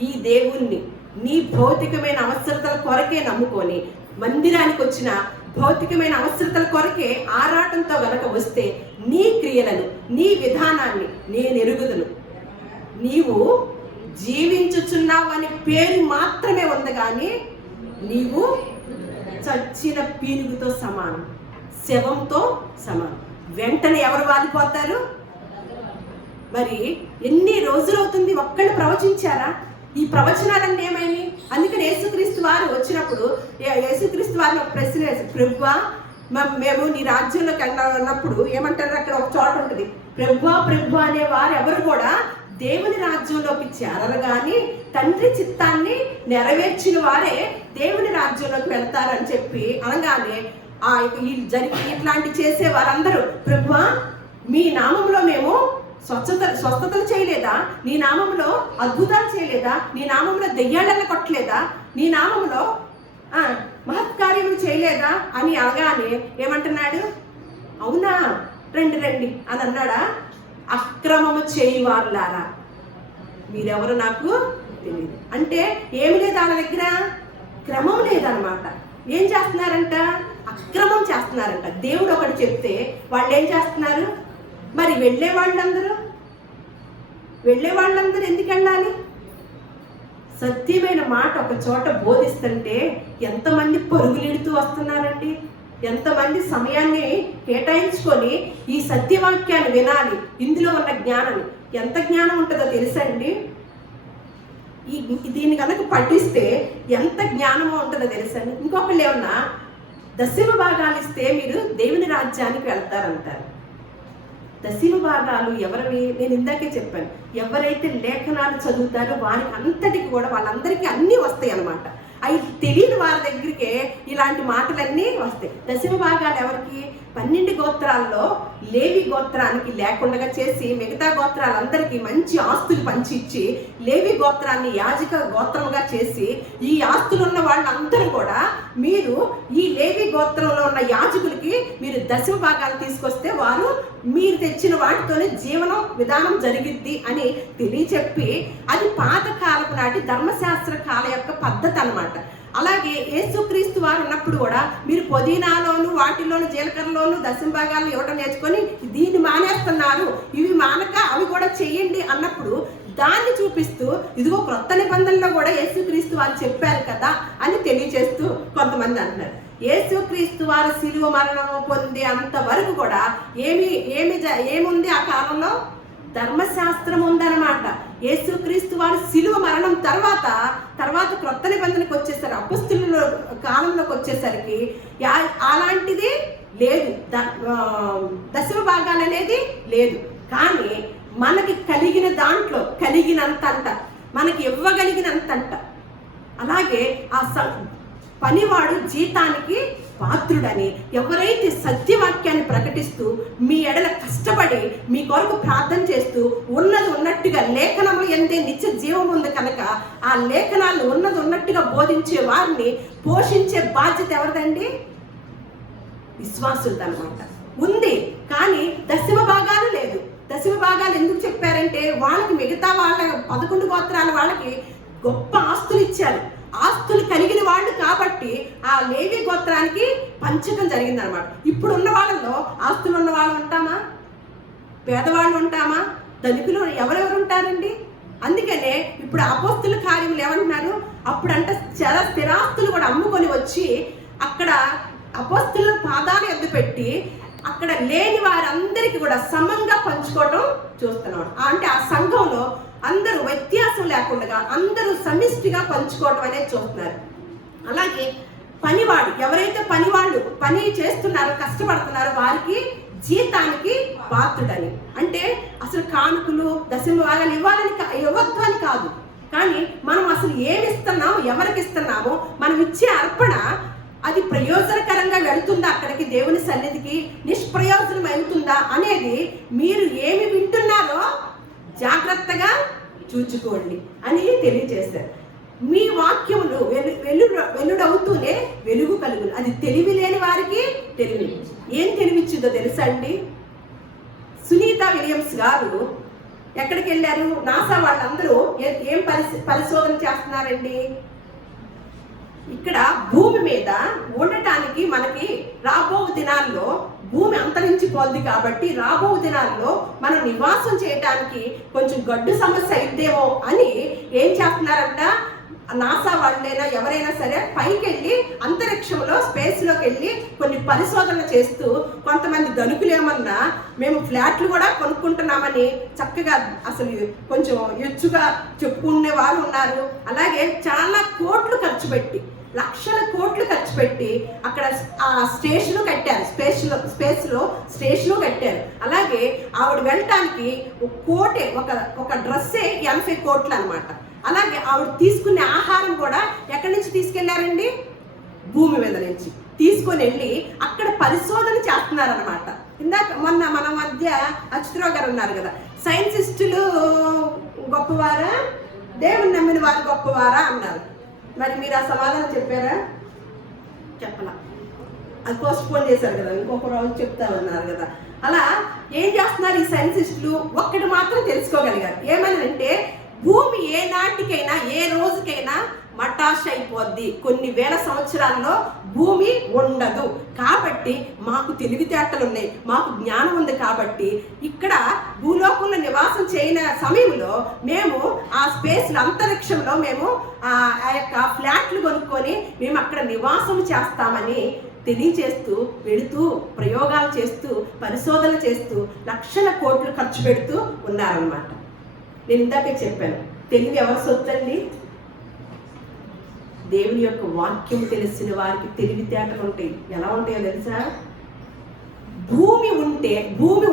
ఈ దేవుణ్ణి నీ భౌతికమైన అవసరతల కొరకే నమ్ముకొని మందిరానికి వచ్చిన భౌతికమైన అవసరతల కొరకే ఆరాటంతో గనక వస్తే నీ క్రియలను, నీ విధానాన్ని నేను ఎరుగుదును. నీవు జీవించుచున్నావు అనే పేరు మాత్రమే ఉంది, కానీ నీవు చచ్చిన పీనుగుతో సమానం, శవంతో సమానం. వెంటనే ఎవరు వాలిపోతారు? మరి ఎన్ని రోజులు అవుతుంది? ఒక్కళ్ళు ప్రవచించారా? ఈ ప్రవచనాలన్నీ ఏమైనాయి? అందుకని యేసుక్రీస్తు వారు వచ్చినప్పుడు యేసుక్రీస్తు వారిని ఒక ప్రశ్న వేసి, ప్రభువా మేము నీ రాజ్యంలోకి వెళ్ళినప్పుడు ఏమంటారు? అక్కడ ఒక చోట ఉంటుంది, ప్రభువా ప్రభువా అనే వారు ఎవరు కూడా దేవుని రాజ్యంలోకి చేరరు, కానీ తండ్రి చిత్తాన్ని నెరవేర్చిన వారే దేవుని రాజ్యంలోకి వెళ్తారని చెప్పి అనగానే ఇట్లాంటి చేసే వారందరూ, ప్రభువా మీ నామంలో మేము స్వస్థతలు చేయలేదా? నీ నామంలో అద్భుతాలు చేయలేదా? నీ నామంలో దెయ్యాలను కొట్టలేదా? నీ నామంలో మహత్కార్యములు చేయలేదా అని అనగానే ఏమంటున్నాడు? అవునా, రండి రండి అని అన్నాడా? అక్రమము చేయవారులారా, మీరెవరు నాకు తెలియదు. అంటే ఏమి లేదు వాళ్ళ దగ్గర, క్రమం లేదనమాట. ఏం చేస్తున్నారంట? అక్రమం చేస్తున్నారంట. దేవుడు ఒకటి చెప్తే వాళ్ళు ఏం చేస్తున్నారు? మరి వెళ్ళే వాళ్ళందరూ ఎందుకు వెళ్ళాలి? సత్యమైన మాట ఒక చోట బోధిస్తుంటే ఎంతమంది పరుగులెడుతూ వస్తున్నారండి. ఎంతమంది సమయాన్ని కేటాయించుకొని ఈ సత్యవాక్యాన్ని వినాలి. ఇందులో ఉన్న జ్ఞానం, ఎంత జ్ఞానం ఉంటుందో తెలుసండి. దీన్ని కనుక పఠిస్తే ఎంత జ్ఞానమో ఉంటుందో తెలుసండి. ఇంకొకళ్ళు ఏమన్నా 10వ భాగాలు ఇస్తే మీరు దేవుని రాజ్యానికి వెళ్తారంటారు. 10వ భాగాలు ఎవరివి? నేను ఇందాకే చెప్పాను, ఎవరైతే లేఖనాలు చదువుతారో వారికి అంతటికి కూడా, వాళ్ళందరికీ అన్నీ వస్తాయి అన్నమాట. అవి తెలియని వారి దగ్గరికే ఇలాంటి మాటలన్నీ వస్తాయి. 10వ భాగాలు ఎవరికి? 12 గోత్రాల్లో లేవి గోత్రానికి లేకుండా చేసి మిగతా గోత్రాలందరికీ మంచి ఆస్తులు పంచిచ్చి లేవి గోత్రాన్ని యాజక గోత్రముగా చేసి ఈ ఆస్తులు ఉన్న వాళ్ళందరూ కూడా మీరు ఈ లేవి గోత్రంలో ఉన్న యాజకులకి మీరు 10వ భాగాలు తీసుకొస్తే వారు మీరు తెచ్చిన వాటితోనే జీవనం విధానం జరిగిద్ది అని తెలియచెప్పి, అది పాతకాలపు నాటి ధర్మశాస్త్ర కాల యొక్క పద్ధతి అన్నమాట. అలాగే యేసుక్రీస్తు వారు ఉన్నప్పుడు కూడా మీరు పుదీనాలోను వాటిలోను జీలకర్రలోను 10వ భాగాలను ఇవ్వడం నేర్చుకొని దీన్ని మానేస్తున్నారు, ఇవి మానక అవి కూడా చెయ్యండి అన్నప్పుడు దాన్ని చూపిస్తూ ఇదిగో క్రొత్త నిబంధనలో కూడా యేసుక్రీస్తు వారు చెప్పారు కదా అని తెలియజేస్తూ కొంతమంది అంటున్నారు. యేసుక్రీస్తు వారు శిలువ మరణం పొందే అంతవరకు కూడా ఏముంది ఆ కాలంలో? ధర్మశాస్త్రం ఉందన్నమాట. యేసుక్రీస్తు వారు శిలువ మరణం తర్వాత క్రొత్త నిబంధనకు వచ్చేసరికి, అపొస్తలుల కాలంలోకి వచ్చేసరికి అలాంటిది లేదు, 10వ భాగాలు అనేది లేదు. కానీ మనకి కలిగిన దాంట్లో కలిగినంతంట, మనకి ఇవ్వగలిగినంతంట. అలాగే ఆ పనివాడు జీతానికి పాత్రుడని ఎవరైతే సత్యవాక్యాన్ని ప్రకటిస్తూ మీ ఎడల కష్టపడి మీ కొరకు ప్రార్థన చేస్తూ ఉన్నది ఉన్నట్టుగా లేఖనములు ఎందే నిత్య జీవం ఉంది కనుక ఆ లేఖనాలను ఉన్నది ఉన్నట్టుగా బోధించే వారిని పోషించే బాధ్యత ఎవరిదండి? విశ్వాసులది అన్నమాట. ఉంది, కానీ 10వ భాగాలు లేదు. 10వ భాగాలు ఎందుకు చెప్పారంటే వాళ్ళకి మిగతా వాళ్ళ 11 గోత్రాల వాళ్ళకి గొప్ప ఆస్తులు ఇచ్చారు. ఆస్తులు కలిగిన వాళ్ళు కాబట్టి ఆ లేవి గోత్రానికి పంచడం జరిగింది అనమాట. ఇప్పుడు ఉన్న వాళ్ళలో ఆస్తులు ఉన్న వాళ్ళు ఉంటామా? పేదవాళ్ళు ఉంటామా? ధనికులు ఎవరెవరు ఉంటారండి? అందుకనే ఇప్పుడు అపోస్తుల కార్యములు ఏమంటున్నారు, అప్పుడంట చాలా స్థిరాస్తులు కూడా అమ్ముకొని వచ్చి అక్కడ అపోస్తుల పాదాలు ఎద్దు పెట్టి అక్కడ లేని వారందరికీ కూడా సమంగా పంచుకోవడం చూస్తున్నాం. అంటే ఆ సంఘంలో అందరూ వ్యత్యాసం లేకుండా అందరూ సమిష్టిగా పంచుకోవడం అనేది చూస్తున్నారు. అలాగే పనివాడు, ఎవరైతే పనివాళ్ళు పని చేస్తున్నారో, కష్టపడుతున్నారో వారికి జీతానికి పాత్రుడని. అంటే అసలు కానుకలు దశమ భాగాలు ఇవ్వద్దు అని కాదు, కానీ మనం అసలు ఏమి ఇస్తున్నామో, ఎవరికి ఇస్తున్నామో, మనం ఇచ్చే అర్పణ అది ప్రయోజనకరంగా వెళుతుందా అక్కడికి, దేవుని సన్నిధికి నిష్ప్రయోజనం అవుతుందా అనేది మీరు ఏమి వింటున్నారో జాగ్రత్తగా చూచుకోండి అని తెలియజేశారు. మీ వాక్యములు వెలుడవుతూనే వెలుగు కలుగును. అది తెలివి లేని వారికి తెలివి. ఏం తెలివిచ్చిందో తెలుసా అండి? సునీత విలియమ్స్ గారు ఎక్కడికి వెళ్ళారు? నాసా వాళ్ళందరూ ఏం పరిశోధన చేస్తున్నారండి? ఇక్కడ భూమి మీద ఉండటానికి మనకి రాబో దినాల్లో భూమి అంతరించిపోద్ది కాబట్టి రాబో దినాల్లో మనం నివాసం చేయడానికి కొంచెం గడ్డు సమస్య అయిద్దేమో అని ఏం చేస్తున్నారంట, నాసా వాళ్ళైనా ఎవరైనా సరే పైకి వెళ్ళి అంతరిక్షంలో స్పేస్లోకి వెళ్ళి కొన్ని పరిశోధనలు చేస్తూ, కొంతమంది ధనికులేమన్నా మేము ఫ్లాట్లు కూడా కొనుక్కుంటున్నామని చక్కగా అసలు కొంచెం ఎచ్చుగా చెప్పుకునే వారు ఉన్నారు. అలాగే చాలా కోట్లు ఖర్చు పెట్టి, లక్షల కోట్లు ఖర్చు పెట్టి అక్కడ ఆ స్టేషన్ కట్టారు, స్పేస్లో స్టేషన్ కట్టారు. అలాగే ఆవిడ వెళ్ళటానికి ఒక డ్రెస్సే 80 కోట్లు అనమాట. అలాగే ఆవిడ తీసుకునే ఆహారం కూడా ఎక్కడి నుంచి తీసుకెళ్లారండి? భూమి మీద నుంచి తీసుకొని వెళ్ళి అక్కడ పరిశోధన చేస్తున్నారనమాట. ఇందాక మొన్న మన మధ్య అచ్యుతరావు గారు ఉన్నారు కదా, సైంటిస్టులు గొప్పవారా, దేవుని నమ్మిన వారు గొప్పవారా అన్నారు. మరి మీరు ఆ సమాధానం చెప్పారా? చెప్పలా. అది పోస్ట్పోన్ చేశారు కదా, ఇంకొక రోజు చెప్తామన్నారు కదా. అలా ఏం చేస్తున్నారు ఈ సైంటిస్టులు? ఒక్కటి మాత్రం తెలుసుకోగలిగారు. ఏమనంటే భూమి ఏ నాటికైనా ఏ రోజుకైనా మటాష్ అయిపోద్ది, కొన్ని వేల సంవత్సరాల్లో భూమి ఉండదు. కాబట్టి మాకు తెలివితేటలు ఉన్నాయి, మాకు జ్ఞానం ఉంది. కాబట్టి ఇక్కడ భూలోకంలో నివాసం చేయని సమయంలో మేము ఆ స్పేస్లో అంతరిక్షంలో మేము ఆ యొక్క ఫ్లాట్లు కొనుక్కొని మేము అక్కడ నివాసం చేస్తామని తెలియచేస్తూ వెళుతూ ప్రయోగాలు చేస్తూ పరిశోధన చేస్తూ లక్షల కోట్లు ఖర్చు పెడుతూ ఉన్నారన్నమాట. నేను ఇందాకే చెప్పాను, తెలివి ఎవరి సొత్తండి? దేవుని యొక్క వాక్యం తెలిసిన వారికి తెలివితేటలు ఉంటాయి. ఎలా ఉంటాయో తెలుసా? భూమి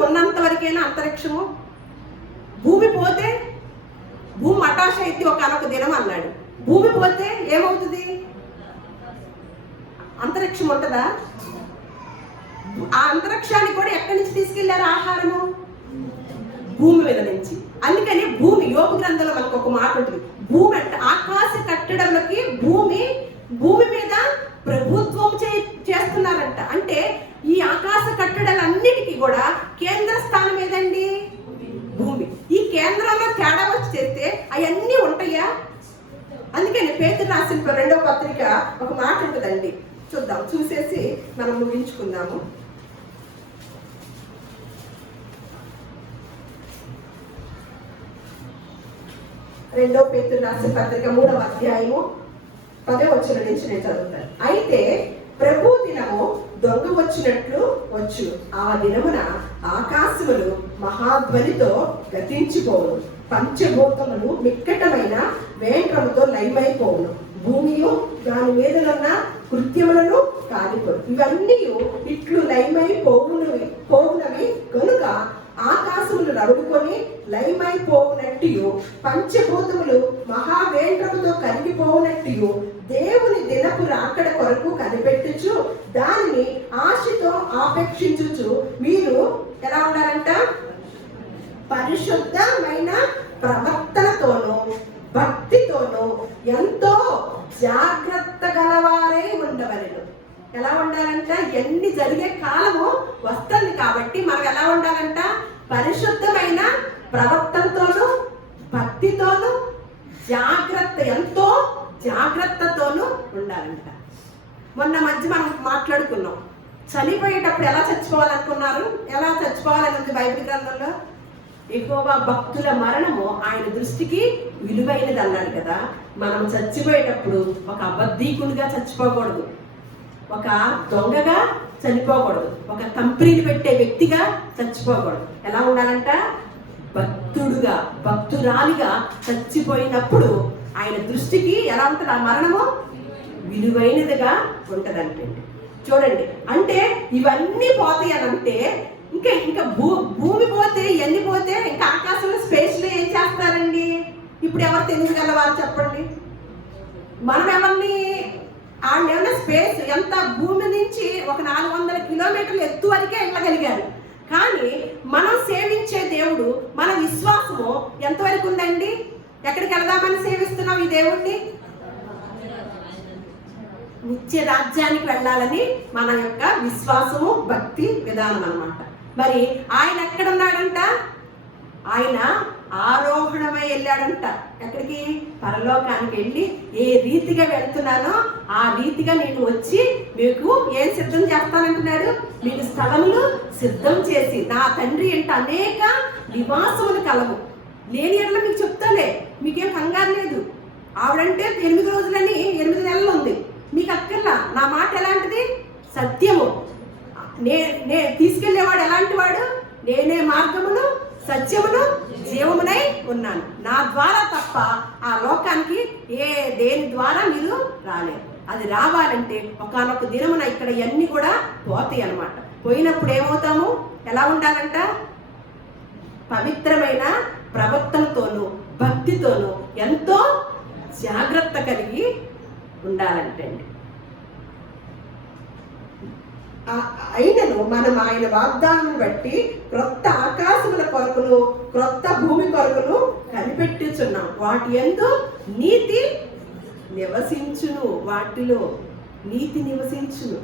ఉన్నంత వరకైనా అంతరిక్షము, భూమి పోతే భూమి మటాష అయితే ఒకనొక దినం అన్నాడు. భూమి పోతే ఏమవుతుంది? అంతరిక్షం ఉంటుందా? ఆ అంతరిక్షానికి కూడా ఎక్కడి నుంచి తీసుకెళ్లారు ఆహారము? భూమి మీద నుంచి. అందుకని భూమి, యోగ గ్రంథంలో మనకు ఒక మాట ఉంటుంది, భూమి అంటే ఆకాశ కట్టడంలోకి భూమి మీద ప్రభుత్వం చేస్తున్నారంట. అంటే ఈ ఆకాశ కట్టడాలన్నిటికీ కూడా కేంద్ర స్థానం ఏదండి? భూమి. ఈ కేంద్రంలో తేడా వచ్చి చేస్తే అవన్నీ ఉంటాయా? అందుకని పేతురు రాసిన 2వ పత్రిక ఒక మాట ఉంటుందండి, చూద్దాం, చూసేసి మనం ముగించుకుందాము. 2వ పేతురు రాసిన పత్రిక 3వ అధ్యాయము 10వ వచనం నుంచి నేను చదువుతాను. అయితే ప్రభు దినము దొంగ వచ్చినట్లు వచ్చు, ఆ దినమున ఆకాశములు మహాధ్వనితో గతించిపోవును, పంచభూతములు మిక్కటమైన వేంద్రముతో లయమైపోవును, భూమియు దాని మీదనున్న కృత్యములను కాలిపోవు. ఇవన్నీ ఇట్లు లయమైపోవునవి కనుక ఆకాశములు రగుడుకొని లయమైపోవునట్టు పంచభూతములు మహావేంద్రముతో కరిగిపోవునట్టు దేవుని దినపు రాకడ కొరకు కనిపెట్టుచు దానిని ఆశతో ఆపేక్షించుచు మీరు ఎలా ఉండాలంట? పరిశుద్ధమైన ప్రవర్తనతోనూ భక్తితోనూ ఎంతో జాగ్రత్త గలవారై ఉండవలెను. ఎలా ఉండాలంట? ఎన్ని జరిగే కాలము వస్తుంది కాబట్టి మనం ఎలా ఉండాలంట? పరిశుద్ధమైన ప్రవర్తనతోనూ భక్తితోనూ ఎంతో జాగ్రత్తతోనూ ఉండాలంట. మొన్న మధ్య మనం మాట్లాడుకున్నాం, చనిపోయేటప్పుడు ఎలా చచ్చిపోవాలనుకున్నారు? ఎలా చచ్చిపోవాలని ఉంది బైబిల్ గ్రంథంలో? యెహోవా భక్తుల మరణము ఆయన దృష్టికి విలువైనది అన్నాడు కదా. మనం చచ్చిపోయేటప్పుడు ఒక అబద్ధీకునిగా చచ్చిపోకూడదు, ఒక దొంగగా చనిపోకూడదు, ఒక కంపెనీని పెట్టే వ్యక్తిగా చచ్చిపోకూడదు. ఎలా ఉండాలంట? భక్తుడుగా, భక్తురాలిగా చచ్చిపోయినప్పుడు ఆయన దృష్టికి ఎలా ఉంటుంది? ఆ మరణము విలువైనదిగా ఉంటుందంటే. చూడండి, అంటే ఇవన్నీ పోతాయి అని అంటే ఇంకా ఇంకా భూమి పోతే, ఇవన్నీ పోతే ఇంకా ఆకాశంలో స్పేస్లో ఏం చేస్తారండి? ఇప్పుడు ఎవరు తెలియగలవారు చెప్పండి? మనం ఎవరిని ఆడేమన్నా స్పేస్ ఎంత భూమి నుంచి ఒక 400 కిలోమీటర్లు ఎత్తు వరకే వెళ్ళగలిగారు. కానీ మనం సేవించే దేవుడు, మన విశ్వాసము ఎంతవరకు ఉందండి? ఎక్కడికి వెళదామని సేవిస్తున్నాం ఈ దేవుణ్ణి? నిత్య రాజ్యానికి వెళ్ళాలని మన యొక్క విశ్వాసము, భక్తి విధానం అన్నమాట. మరి ఆయన ఎక్కడున్నాడంట? ఆయన ఆరోహణమై వెళ్ళాడంట. ఎక్కడికి? పరలోకానికి వెళ్ళి ఏ రీతిగా వెళ్తున్నానో ఆ రీతిగా నేను వచ్చి మీకు ఏం సిద్ధం చేస్తానంటున్నాడు? మీకు స్థలములు సిద్ధం చేసి నా తండ్రి అంటే అనేక నివాసములు కలవు. లేని ఎట్లా మీకు చెప్తాలే, మీకేం కంగారు లేదు. ఆవిడంటే 8 రోజులని 8 నెలలు ఉంది, మీకు అక్కర్లా. నా మాట ఎలాంటిది? సత్యము. నే తీసుకెళ్లేవాడు ఎలాంటి వాడు? నేనే మార్గమును, సత్యమును, జీవమునై ఉన్నాను. నా ద్వారా తప్ప ఆ లోకానికి దేని ద్వారా మీరు రాలేరు. అది రావాలంటే ఒకానొక దినమున ఇక్కడ ఇవన్నీ కూడా పోతాయి అన్నమాట. పోయినప్పుడు ఏమవుతాము? ఎలా ఉండాలంట? పవిత్రమైన ప్రవర్తనతోనూ భక్తితోనూ ఎంతో జాగ్రత్త కలిగి ఉండాలంటే. అయినను మనం ఆయన వాగ్దానం బట్టి క్రొత్త ఆకాశముల కొరకును క్రొత్త భూమి కొరకును కనిపెట్టుచున్నాం. వాటి యందు నీతి నివసించును. వాటిలో నీతి నివసించును.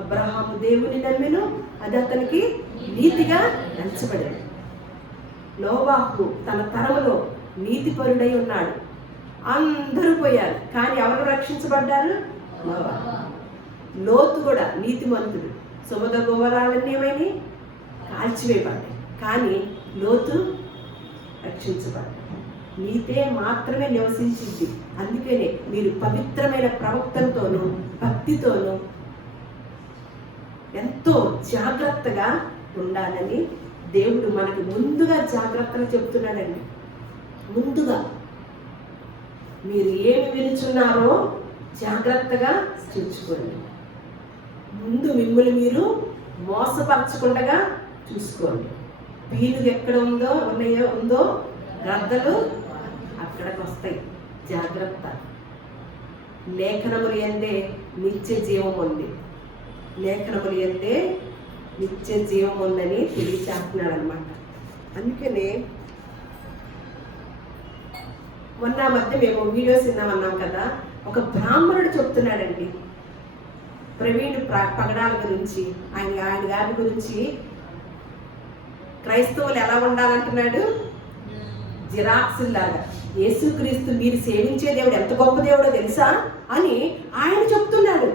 అబ్రహాము దేవుని నమ్మెను, అది అతనికి నీతిగా ఎంచబడింది. నోవాహు తన తరములో నీతిపరుడై ఉన్నాడు. అందరూ పోయారు, కానీ ఎవరు రక్షించబడ్డారు? నోవాహు. లోతు కూడా నీతిమంతుడు. సొమొద గొమొర్రాలన్నీ ఏమైనా కాల్చివేయబడ్డాయి, కానీ లోతు రక్షించబడ్డాడు. నీతే మాత్రమే నివసించింది. అందుకనే మీరు పవిత్రమైన ప్రవక్తలతోనూ భక్తితోనూ ఎంతో జాగ్రత్తగా ఉండాలని దేవుడు మనకి ముందుగా జాగ్రత్తగా చెప్తున్నాడండి. ముందుగా మీరు ఏమి వినుచున్నారో జాగ్రత్తగా చూసుకోండి. ముందు మిమ్మల్ని మీరు మోసపరచకుండా చూసుకోండి. పీనుగు ఎక్కడ ఉందో గద్దలు అక్కడికి వస్తాయి. జాగ్రత్త. లేఖనములు యందే నిత్య జీవం ఉంది. లేఖనములు యందే నిత్య జీవం ఉందని తెలియచేస్తున్నాడు అనమాట. అందుకనే మొన్న మధ్య మేము వీడియోస్ విన్నామన్నాం కదా, ఒక బ్రాహ్మణుడు చెప్తున్నాడండి ప్రవీణ్ పగడాల గురించి, ఆయన గారి గురించి. క్రైస్తవులు ఎలా ఉండాలంటున్నాడు? జిరాక్సుల్లాగా. యేసుక్రీస్తు మీరు సేవించే దేవుడు ఎంత గొప్ప దేవుడో తెలుసా అని ఆయన చెప్తున్నాడు.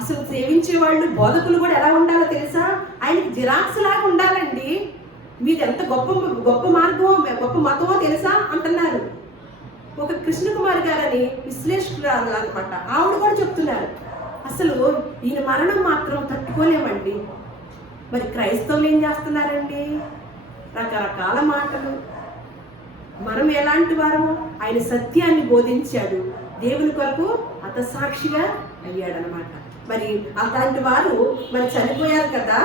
అసలు సేవించే వాళ్ళు బోధకులు కూడా ఎలా ఉండాలో తెలుసా? ఆయనకి జిరాక్స్ లాగా ఉండాలండి. మీది ఎంత గొప్ప గొప్ప మార్గమో గొప్ప మతమో తెలుసా అంటున్నారు. ఒక కృష్ణకుమారి గారని విశ్లేషకురాలు అనమాట, ఆవిడ కూడా చెప్తున్నారు అసలు ఈయన మరణం మాత్రం తట్టుకోలేమండి. మరి క్రైస్తవులు ఏం చేస్తున్నారండి? రకరకాల మాటలు. మనం ఎలాంటి వారము? ఆయన సత్యాన్ని బోధించాడు, దేవుని కొరకు హతసాక్షిగా అయ్యాడనమాట. మరి అలాంటి వారు మరి చనిపోయారు కదా,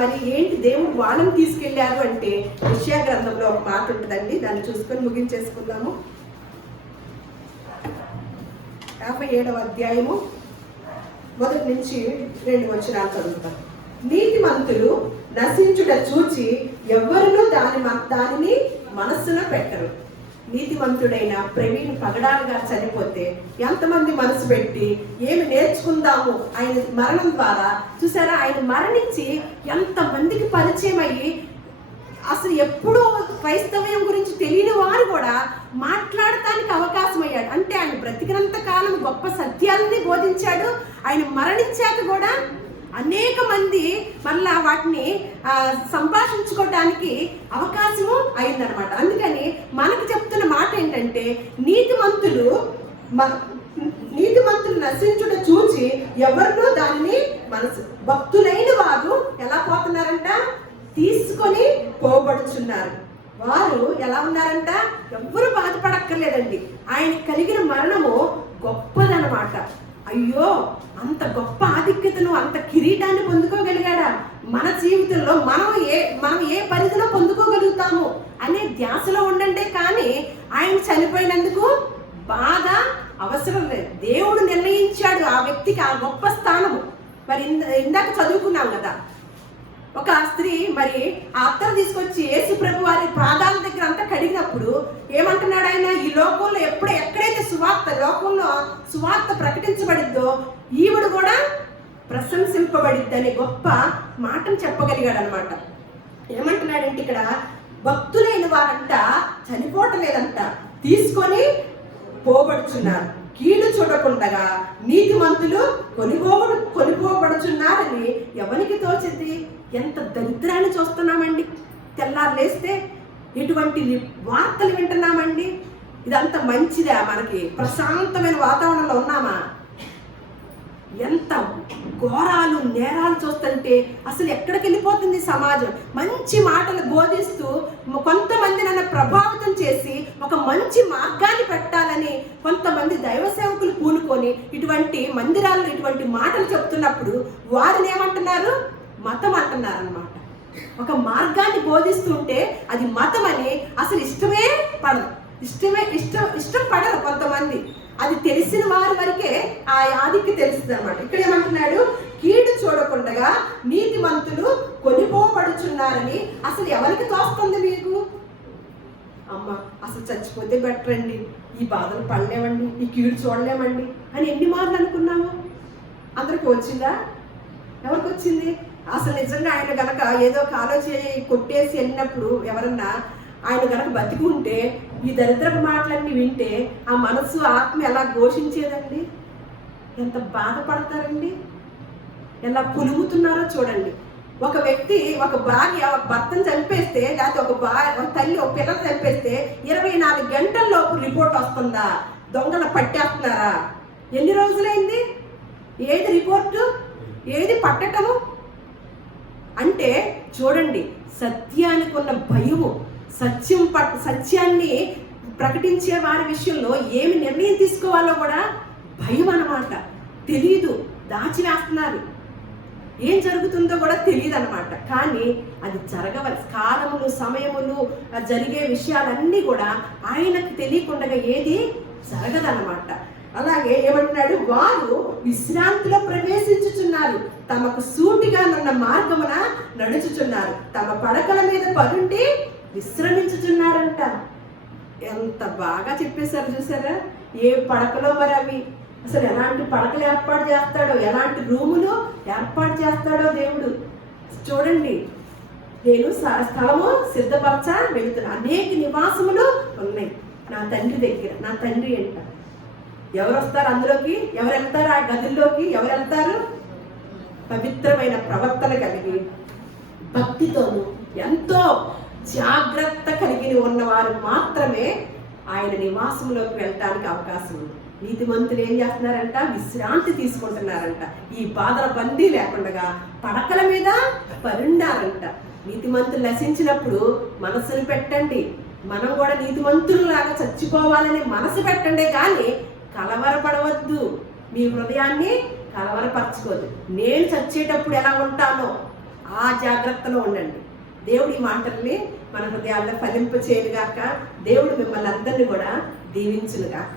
మరి ఏంటి దేవుడు వాళ్ళని తీసుకెళ్లారు అంటే యెషయా గ్రంథంలో ఒక మాట ఉంటుందండి, దాన్ని చూసుకొని ముగించేసుకుందాము. 57వ అధ్యాయము 1 నుంచి 2 వచనాలు చదువుతాం. నీతిమంతులు నశించుట చూచి ఎవ్వరునూ దానిని మనస్సున పెట్టరు. నీతిమంతుడైన ప్రవీణ్ పగడాలు గారు చనిపోతే ఎంతమంది మనసు పెట్టి ఏమి నేర్చుకుందాము ఆయన మరణం ద్వారా? చూసారా, ఆయన మరణించి ఎంతమందికి పరిచయం అయ్యి అసలు ఎప్పుడూ క్రైస్తవ్యం గురించి తెలియని వారు కూడా మాట్లాడటానికి అవకాశం అయ్యాడు. అంటే ఆయన బ్రతికినంత కాలం గొప్ప సత్యాలని బోధించాడు. ఆయన మరణించాక కూడా అనేక మంది మళ్ళా వాటిని సంభాషించుకోవడానికి అవకాశము అయిందనమాట. అందుకని మనకు చెప్తున్న మాట ఏంటంటే, నీతిమంతులు నశించుట చూచి ఎవరినో దాన్ని మనసు, భక్తులైన వారు ఎలా పోతున్నారంట, తీసుకొని పోబడుచున్నారు. వారు ఎలా ఉన్నారంట, ఎవ్వరూ బాధపడక్కర్లేదండి. ఆయన కలిగిన మరణము గొప్పదనమాట. అయ్యో, అంత గొప్ప ఆధిక్యతను, అంత కిరీటాన్ని పొందుకోగలిగాడా? మన జీవితంలో మనం ఏ పరిధిలో పొందుకోగలుగుతాము అనే ధ్యాసలో ఉండండి. కానీ ఆయన చనిపోయినందుకు బాధ అవసరం లేదు. దేవుడు నిర్ణయించాడు ఆ వ్యక్తికి ఆ గొప్ప స్థానము. మరి ఇందాక చదువుకున్నాం కదా, ఒక స్త్రీ మరి ఆ అత్తరు తీసుకొచ్చి యేసు ప్రభు వారి పాదాల దగ్గర అంతా కడిగినప్పుడు ఏమంటున్నాడు ఆయన, ఈ లోకంలో ఎక్కడైతే లోకంలో సువార్త ప్రకటించబడిద్దో ఈవిడ కూడా ప్రశంసింపబడిద్దని గొప్ప మాటను చెప్పగలిగాడు అనమాట. ఏమంటున్నాడంటే, ఇక్కడ భక్తులైన వారంట చనిపోవటం లేదంట, తీసుకొని పోబడుచున్నారు. కీడు చూడకుండగా నీతిమంతులు కొనిపోబడుచున్నారని ఎవరికి తోచింది? ఎంత దరిద్రాన్ని చూస్తున్నామండి. తెల్లారు లేస్తే ఎటువంటి వార్తలు వింటున్నామండి. ఇదంతా మంచిదా? మనకి ప్రశాంతమైన వాతావరణంలో ఉన్నామా? ఎంత ఘోరాలు, నేరాలు చూస్తుంటే అసలు ఎక్కడికి వెళ్ళిపోతుంది సమాజం. మంచి మాటలు బోధిస్తూ కొంతమంది నన్ను ప్రభావితం చేసి ఒక మంచి మార్గాన్ని పెట్టాలని కొంతమంది దైవ సేవకులు పూనుకొని ఇటువంటి మందిరాల్లో ఇటువంటి మాటలు చెప్తున్నప్పుడు వారిని ఏమంటున్నారు? మతం అంటున్నారు అన్నమాట. ఒక మార్గాన్ని బోధిస్తుంటే అది మతం అని అసలు ఇష్టమే పడదు. ఇష్టం పడరు కొంతమంది. అది తెలిసిన వారి వరకే ఆ యాదికి తెలుస్తుంది అనమాట. ఇక్కడ ఏమంటున్నాడు, కీడు చూడకుండగా నీతిమంతులు కొనిపోబడుచున్నారని అసలు ఎవరికి తోస్తుంది మీకు? అమ్మ, అసలు చచ్చిపోతే బెటర్ అండి, ఈ బాధలు పడలేమండి, ఈ కీడు చూడలేమండి అని ఎన్ని మార్లు అనుకున్నాము? అందరికి వచ్చిందా? ఎవరికి వచ్చింది? అసలు నిజంగా ఆయన గనక ఏదో కాలో కొట్టేసి వెళ్ళినప్పుడు ఎవరన్నా ఆయన గనక బతికి ఉంటే ఈ దరిద్రపు మాటలన్నీ వింటే ఆ మనసు, ఆత్మ ఎలా ఘోషించేదండి? ఎంత బాధపడతారండి, ఎలా పులుగుతున్నారో చూడండి. ఒక వ్యక్తి, ఒక భార్య ఒక భర్తను చంపేస్తే, లేకపోతే ఒక తల్లి ఒక పిల్లలు చంపేస్తే 24 గంటల్లోపు రిపోర్ట్ వస్తుందా? దొంగలు పట్టేస్తున్నారా? ఎన్ని రోజులైంది? ఏది రిపోర్టు, ఏది పట్టటము? అంటే చూడండి, సత్యానికి ఉన్న భయము, సత్యాన్ని ప్రకటించే వారి విషయంలో ఏమి నిర్ణయం తీసుకోవాలో కూడా భయం అన్నమాట. తెలియదు, దాచివేస్తున్నారు. ఏం జరుగుతుందో కూడా తెలియదు అనమాట. కానీ అది జరగవలసి కాలములు, సమయములు, జరిగే విషయాలన్నీ కూడా ఆయనకు తెలియకుండా ఏది జరగదన్నమాట. అలాగే ఏమంటున్నాడు, వారు విశ్రాంతిలో ప్రవేశించుచున్నారు, తమకు సూటిగా నున్న మార్గమున నడుచుచున్నారు, తమ పడకల మీద పడుండి విశ్రమించుచున్నారంట. ఎంత బాగా చెప్పేశారు చూసారా? ఏ పడకలో మరి అవి అసలు ఎలాంటి పడకలు ఏర్పాటు చేస్తాడో, ఎలాంటి రూములు ఏర్పాటు చేస్తాడో దేవుడు. చూడండి, నేను స్థలము సిద్ధపరచ వెళుతున్నా. అనేక నివాసములు ఉన్నాయి నా తండ్రి దగ్గర. నా తండ్రి అంట. ఎవరు వస్తారు అందులోకి? ఎవరు వెళ్తారు ఆ గదుల్లోకి? ఎవరు వెళ్తారు? పవిత్రమైన ప్రవర్తన కలిగి, భక్తితోనూ ఎంతో జాగ్రత్త కలిగి ఉన్నవారు మాత్రమే ఆయన నివాసంలోకి వెళ్ళటానికి అవకాశం ఉంది. నీతిమంతులు ఏం చేస్తున్నారంట? విశ్రాంతి తీసుకుంటున్నారంట. ఈ బాధల బందీ లేకుండా పడకల మీద పరుండారంట. నీతిమంతులు నశించినప్పుడు మనసును పెట్టండి. మనం కూడా నీతిమంతుల్లాగా చచ్చిపోవాలని మనసు పెట్టండి, కానీ కలవరపడవద్దు. మీ హృదయాన్ని కలవరపరచుకోవద్దు. నేను చచ్చేటప్పుడు ఎలా ఉంటానో ఆ జాగ్రత్తలో ఉండండి. దేవుడి మాటల్ని మన హృదయాల్లో ఫలింపచేయునుగాక. దేవుడు మిమ్మల్ని అందరినీ కూడా దీవించునుగాక.